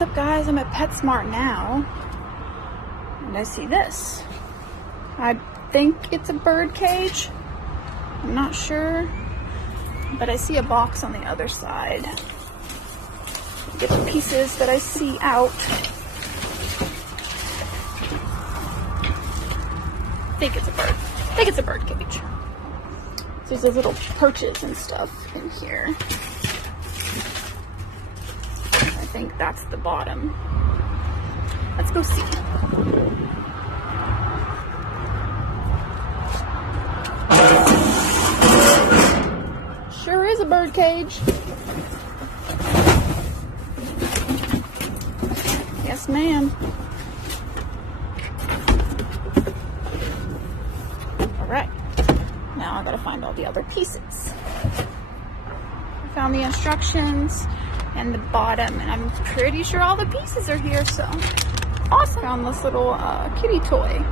What's up guys, I'm at PetSmart now and I see this. I think it's a bird cage. I'm not sure, but I see a box on the other side. Get the pieces that I see out. I think it's a bird. I think it's a bird cage. So there's those little perches and stuff in here. I think that's the bottom. Let's go see. Sure is a bird cage. Yes, ma'am. All right. Now I gotta find all the other pieces. I found the instructions and the bottom, and I'm pretty sure all the pieces are here, so awesome. Found this little kitty toy.